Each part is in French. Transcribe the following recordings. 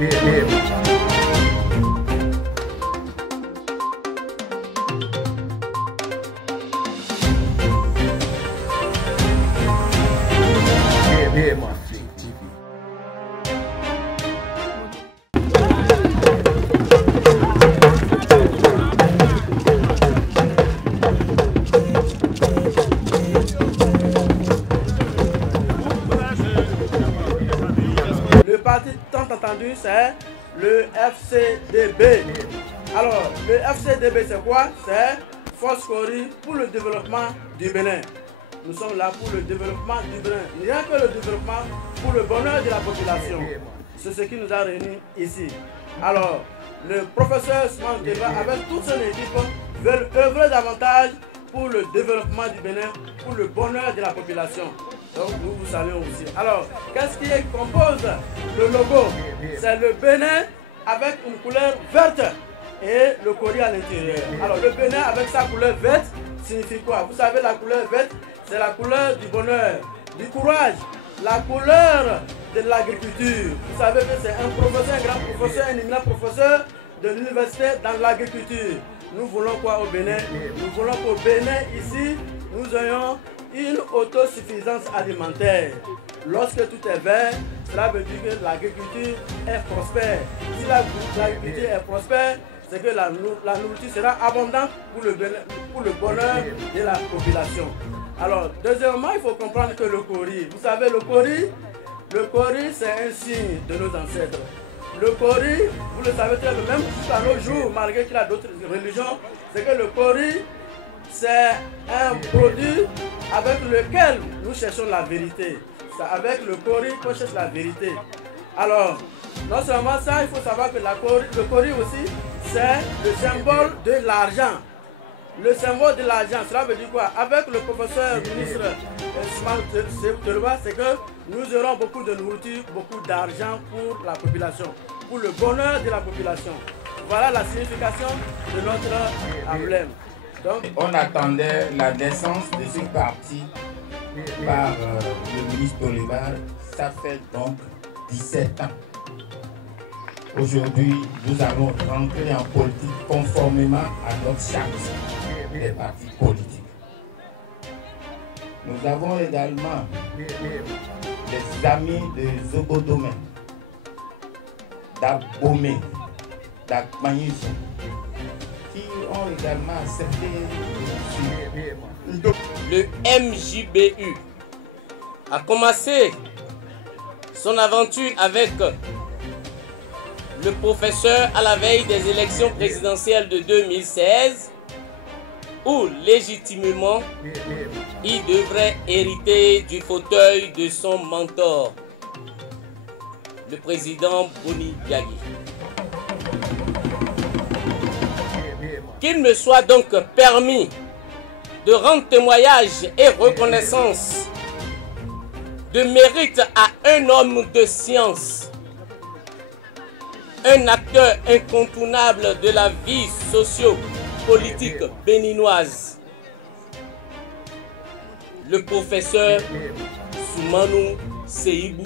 Le parti tant entendu, c'est le FCDB. Alors, le FCDB, c'est quoi? C'est Force Kori pour le développement du Bénin. Nous sommes là pour le développement du Bénin. Rien que le développement pour le bonheur de la population. C'est ce qui nous a réunis ici. Alors, le professeur Ousmane Keba, avec toute son équipe, veulent œuvrer davantage pour le développement du Bénin, pour le bonheur de la population. Donc nous vous saluons aussi. Alors, qu'est-ce qui compose le logo? C'est le Bénin avec une couleur verte et le Kori à l'intérieur. Alors le Bénin avec sa couleur verte signifie quoi? Vous savez, la couleur verte, c'est la couleur du bonheur, du courage, la couleur de l'agriculture. Vous savez que c'est un professeur, un grand professeur, un éminent professeur de l'université dans l'agriculture. Nous voulons quoi au Bénin? Nous voulons qu'au Bénin, ici, nous ayons une autosuffisance alimentaire. Lorsque tout est vert, cela veut dire que l'agriculture est prospère. Si l'agriculture est prospère, c'est que la nourriture sera abondante pour le bonheur de la population. Alors, deuxièmement, il faut comprendre que le Kori, vous savez, le Kori, c'est un signe de nos ancêtres. Le Kori, vous le savez très bien, même jusqu'à nos jours, malgré qu'il y a d'autres religions, c'est que le Kori, c'est un produit avec lequel nous cherchons la vérité. C'est avec le Kori qu'on cherche la vérité. Alors, non seulement ça, il faut savoir que le Kori aussi, c'est le symbole de l'argent. Le symbole de l'argent, cela veut dire quoi? Avec le professeur ministre Ousmane, c'est que nous aurons beaucoup de nourriture, beaucoup d'argent pour la population, pour le bonheur de la population. Voilà la signification de notre emblème. Donc, on attendait la naissance de ce parti par le ministre Toleba. Ça fait donc 17 ans. Aujourd'hui, nous allons rentrer en politique conformément à notre charte des partis politiques. Nous avons également les amis de Zogodome, d'Abomé, d'Akmaïs, qui ont également accepté le MJBU a commencé son aventure avec le professeur à la veille des élections présidentielles de 2016, où légitimement il devrait hériter du fauteuil de son mentor, le président Boni Biagui. Qu'il me soit donc permis de rendre témoignage et reconnaissance de mérite à un homme de science, un acteur incontournable de la vie socio-politique béninoise, le professeur Soumanou Seibou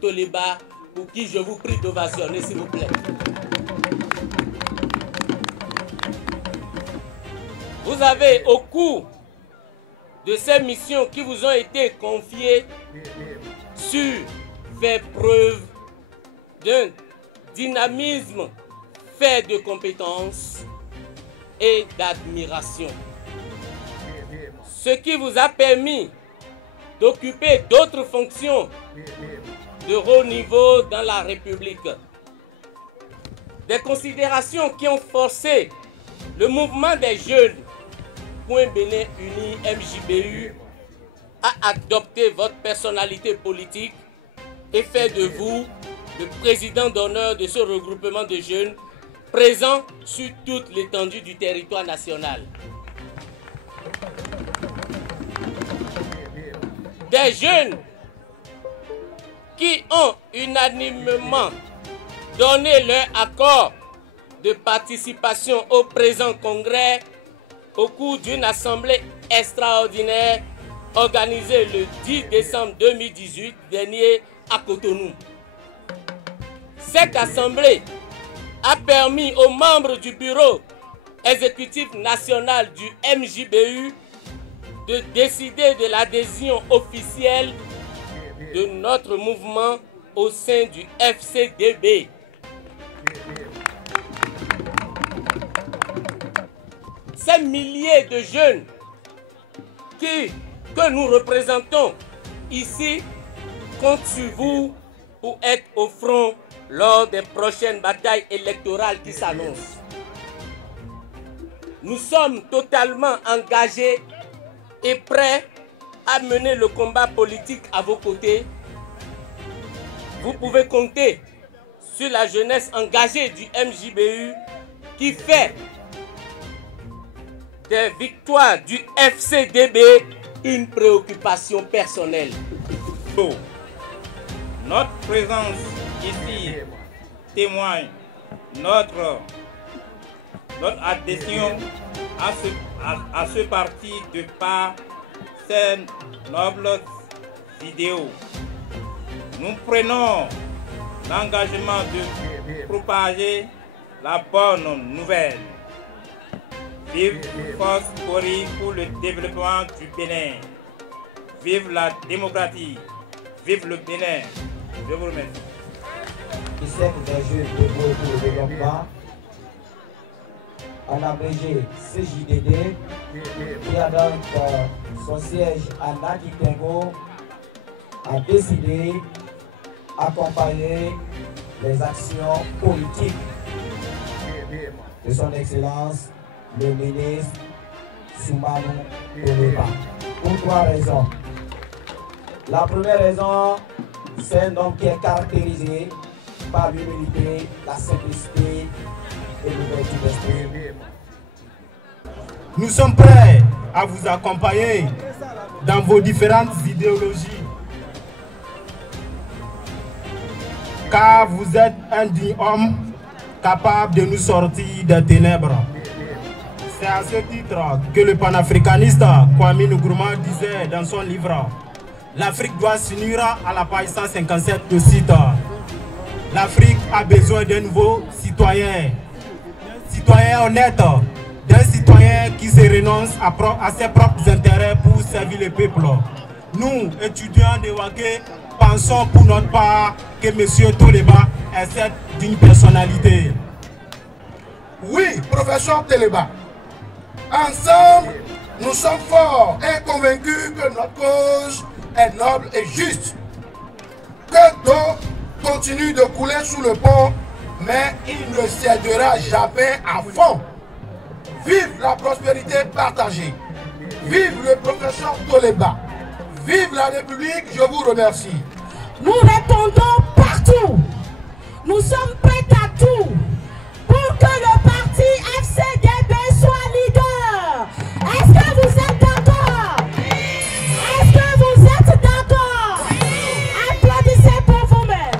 Toleba, pour qui je vous prie d'ovationner s'il vous plaît. Vous avez, au cours de ces missions qui vous ont été confiées, su faire preuve d'un dynamisme fait de compétences et d'admiration. Ce qui vous a permis d'occuper d'autres fonctions de haut niveau dans la République. Des considérations qui ont forcé le mouvement des jeunes Point Bénin Uni MJBU à adopter votre personnalité politique et fait de vous le président d'honneur de ce regroupement de jeunes présent sur toute l'étendue du territoire national. Des jeunes qui ont unanimement donné leur accord de participation au présent congrès au cours d'une assemblée extraordinaire organisée le 10 décembre 2018 dernier à Cotonou. Cette assemblée a permis aux membres du bureau exécutif national du MJBU de décider de l'adhésion officielle de notre mouvement au sein du FCDB. Ces milliers de jeunes que nous représentons ici comptent sur vous pour être au front lors des prochaines batailles électorales qui s'annoncent. Nous sommes totalement engagés et prêts à mener le combat politique à vos côtés. Vous pouvez compter sur la jeunesse engagée du MJBU qui fait des victoires du FCDB une préoccupation personnelle. Notre présence ici témoigne notre adhésion à ce parti de par ses nobles idéaux. Nous prenons l'engagement de propager la bonne nouvelle. Vive Force Kori pour le développement du Bénin. Vive la démocratie. Vive le Bénin. Je vous remercie. Le cercle des jeunes debout pour le développement, en abrégé CJDD, qui a donc son siège à Nadi-Tengo, a décidé d'accompagner les actions politiques de son Excellence le ministre Soumanou Toleba. Pour 3 raisons. La première raison, c'est un homme qui est caractérisé par l'humilité, la simplicité et l'ouverture d'esprit. Nous sommes prêts à vous accompagner dans vos différentes idéologies, car vous êtes un digne homme capable de nous sortir des ténèbres. C'est à ce titre que le panafricaniste Kwame Nkrumah disait dans son livre « L'Afrique doit s'unir à la page 157 de site. L'Afrique a besoin d'un nouveau citoyen honnête, d'un citoyen qui se renonce à ses propres intérêts pour servir le peuple. Nous, étudiants de Waké, pensons pour notre part que M. Toleba est cette digne personnalité. » Oui, professeur Toleba. Ensemble, nous sommes forts et convaincus que notre cause est noble et juste. Que d'eau continue de couler sous le pont, mais il ne cédera jamais à fond. Vive la prospérité partagée. Vive le professeur Toleba. Vive la République, je vous remercie. Nous répondons partout. Nous sommes prêts à tout pour que le parti FCDB soit leader. Est-ce que vous êtes d'accord? Est-ce que vous êtes d'accord? Applaudissez pour vous-même.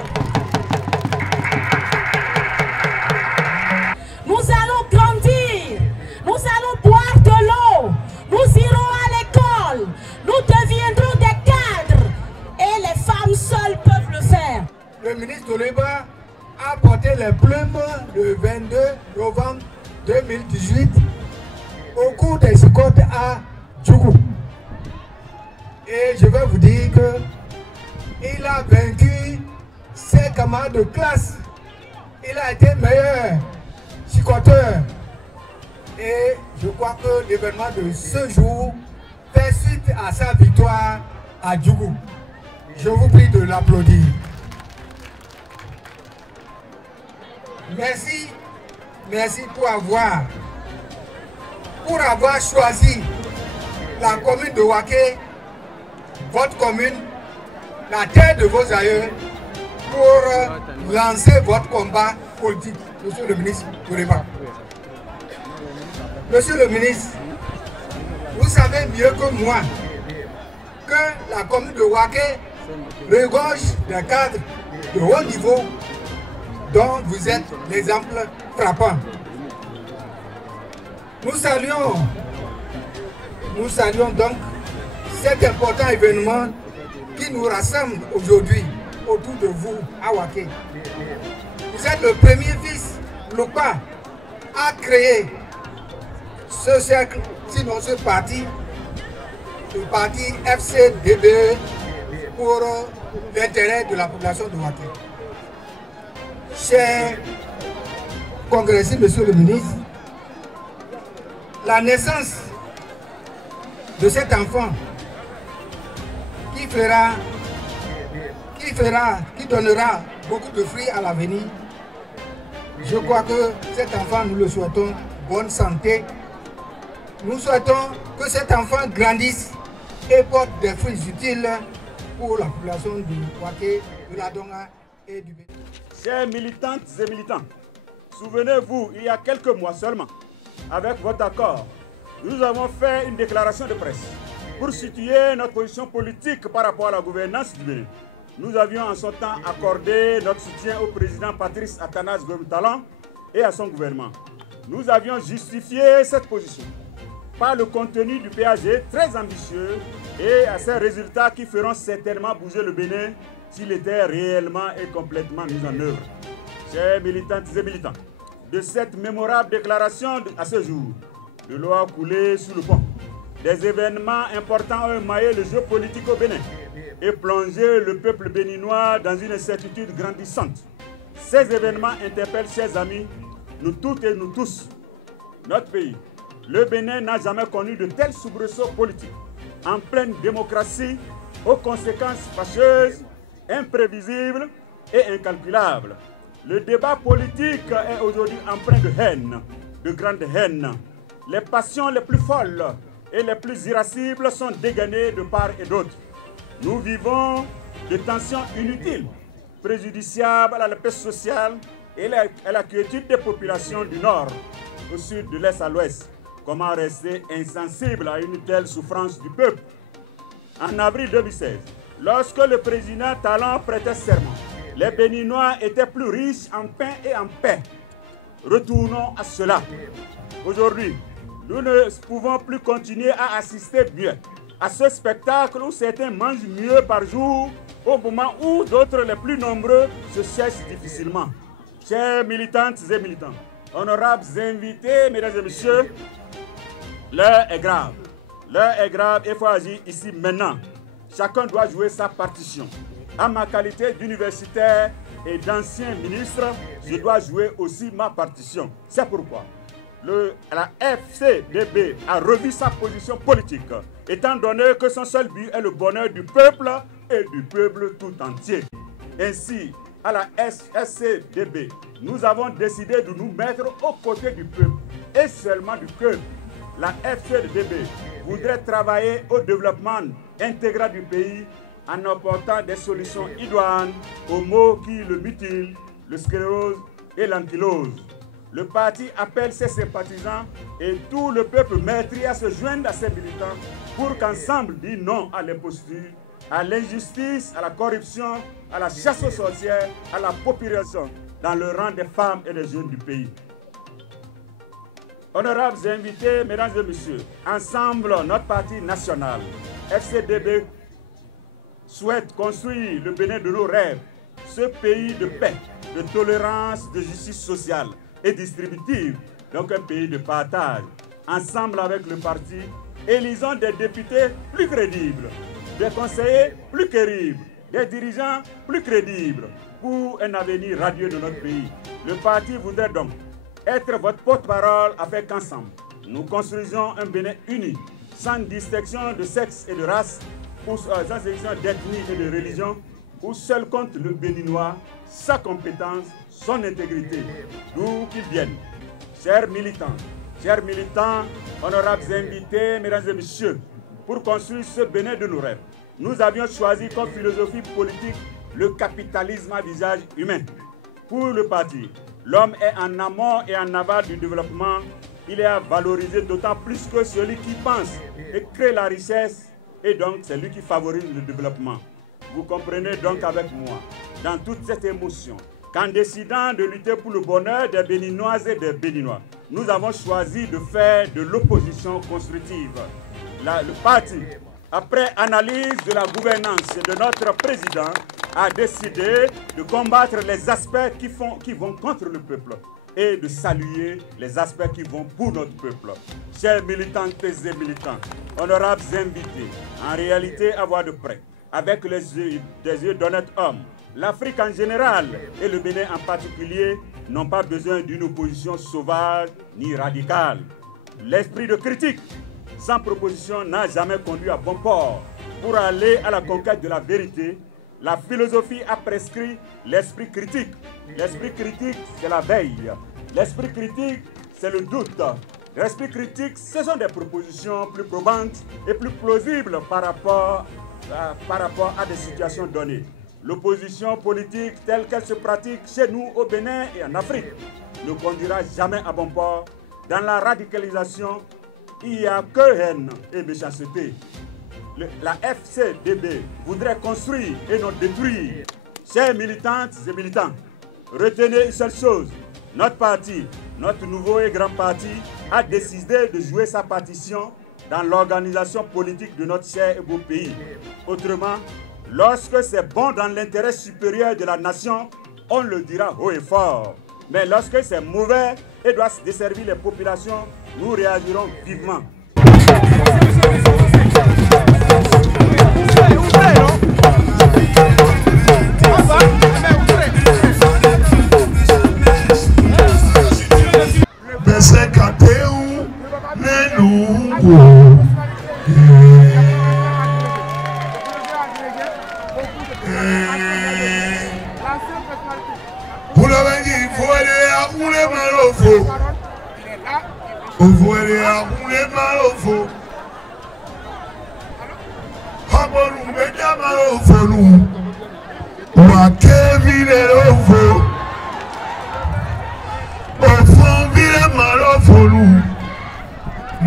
Nous allons grandir. Nous allons boire de l'eau. Nous irons à l'école. Nous deviendrons des cadres. Et les femmes seules peuvent le faire. Le ministre Toleba a porté les plumes le 22 novembre 2018 au cours des escortes à Djougou. Et je vais vous dire qu'il a vaincu ses camarades de classe. Il a été meilleur chicoteur. Et je crois que l'événement de ce jour fait suite à sa victoire à Djougou. Je vous prie de l'applaudir. Merci, merci pour avoir choisi la commune de Waké, votre commune, la terre de vos aïeux, pour lancer votre combat politique, monsieur le ministre Toleba. Monsieur le ministre, vous savez mieux que moi que la commune de Waké regorge d'un cadre de haut niveau dont vous êtes l'exemple frappant. Nous saluons donc cet important événement qui nous rassemble aujourd'hui autour de vous à Waké. Vous êtes le premier fils Loupa à créer ce cercle, sinon ce parti, le parti FCDB pour l'intérêt de la population de Waké. Cher congressiste, monsieur le ministre, la naissance de cet enfant qui donnera beaucoup de fruits à l'avenir, je crois que cet enfant, nous le souhaitons bonne santé. Nous souhaitons que cet enfant grandisse et porte des fruits utiles pour la population du Waké, de la Donga et du Bénin. Chers militantes et militants, souvenez-vous, il y a quelques mois seulement, avec votre accord, nous avons fait une déclaration de presse pour situer notre position politique par rapport à la gouvernance du Bénin. Nous avions en son temps accordé notre soutien au président Patrice Athanase Gorou-Talon et à son gouvernement. Nous avions justifié cette position par le contenu du PAG très ambitieux et à ces résultats qui feront certainement bouger le Bénin s'il était réellement et complètement mis en œuvre. Chers militantes et militants, de cette mémorable déclaration à ce jour, de l'eau a coulé sous le pont. Des événements importants ont émaillé le jeu politique au Bénin et plongé le peuple béninois dans une incertitude grandissante. Ces événements interpellent, chers amis, nous toutes et nous tous. Notre pays, le Bénin, n'a jamais connu de tels soubresauts politiques. En pleine démocratie, aux conséquences fâcheuses, imprévisibles et incalculables. Le débat politique est aujourd'hui empreint de haine, de grande haine. Les passions les plus folles et les plus irascibles sont dégainées de part et d'autre. Nous vivons de tensions inutiles, préjudiciables à la paix sociale et à la quiétude des populations du nord, au sud, de l'est à l'ouest. Comment rester insensible à une telle souffrance du peuple? En avril 2016, lorsque le président Talon prêtait serment, les Béninois étaient plus riches en pain et en paix. Retournons à cela. Aujourd'hui, nous ne pouvons plus continuer à assister mieux à ce spectacle où certains mangent mieux par jour au moment où d'autres, les plus nombreux, se cherchent difficilement. Chers militantes et militants, honorables invités, mesdames et messieurs, l'heure est grave. L'heure est grave et il faut agir ici maintenant. Chacun doit jouer sa partition. À ma qualité d'universitaire et d'ancien ministre, je dois jouer aussi ma partition. C'est pourquoi la FCDB a revu sa position politique, étant donné que son seul but est le bonheur du peuple et du peuple tout entier. Ainsi, à la FCDB, nous avons décidé de nous mettre aux côtés du peuple et seulement du peuple. La FCDB voudrait travailler au développement intégral du pays en apportant des solutions idoines aux maux qui le mutilent, le sclérose et l'ankylose. Le parti appelle ses sympathisants et tout le peuple meurtri à se joindre à ses militants pour qu'ensemble disent non à l'imposture, à l'injustice, à la corruption, à la chasse aux sorcières, à la paupérisation dans le rang des femmes et des jeunes du pays. Honorables invités, mesdames et messieurs, ensemble, notre parti national, FCDB, souhaite construire le Bénin de nos rêves, ce pays de paix, de tolérance, de justice sociale et distributive, donc un pays de partage. Ensemble avec le parti, élisons des députés plus crédibles, des conseillers plus crédibles, des dirigeants plus crédibles pour un avenir radieux de notre pays. Le parti voudrait donc être votre porte-parole afin qu'ensemble, nous construisons un Bénin uni, sans distinction de sexe et de race, sans distinction d'ethnie et de religion, où seul compte le Béninois, sa compétence, son intégrité, d'où qu'il vienne. Chers militants, honorables invités, mesdames et messieurs, pour construire ce Bénin de nos rêves, nous avions choisi comme philosophie politique le capitalisme à visage humain. Pour le parti, l'homme est en amont et en aval du développement. Il est à valoriser d'autant plus que celui qui pense et crée la richesse, et donc c'est lui qui favorise le développement. Vous comprenez donc avec moi, dans toute cette émotion, qu'en décidant de lutter pour le bonheur des Béninoises et des Béninois, nous avons choisi de faire de l'opposition constructive. Le parti, après analyse de la gouvernance de notre président, a décidé de combattre les aspects qui vont contre le peuple et de saluer les aspects qui vont pour notre peuple. Chers militantes et militants, honorables invités, en réalité à voir de près, avec des yeux d'honnêtes hommes, l'Afrique en général et le Bénin en particulier n'ont pas besoin d'une opposition sauvage ni radicale. L'esprit de critique sans proposition n'a jamais conduit à bon port. Pour aller à la conquête de la vérité, la philosophie a prescrit l'esprit critique. L'esprit critique, c'est la veille. L'esprit critique, c'est le doute. L'esprit critique, ce sont des propositions plus probantes et plus plausibles par rapport à des situations données. L'opposition politique telle qu'elle se pratique chez nous au Bénin et en Afrique ne conduira jamais à bon port. Dans la radicalisation, il n'y a que haine et méchanceté. La FCDB voudrait construire et non détruire. Chers militantes et militants, retenez une seule chose. Notre parti, notre nouveau et grand parti, a décidé de jouer sa partition dans l'organisation politique de notre cher et beau pays. Autrement, lorsque c'est bon dans l'intérêt supérieur de la nation, on le dira haut et fort. Mais lorsque c'est mauvais et doit desservir les populations, nous réagirons vivement.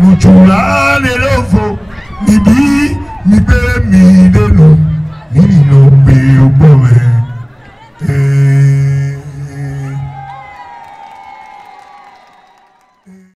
Muchula de lofo, mi bi, mi pe mi de lu.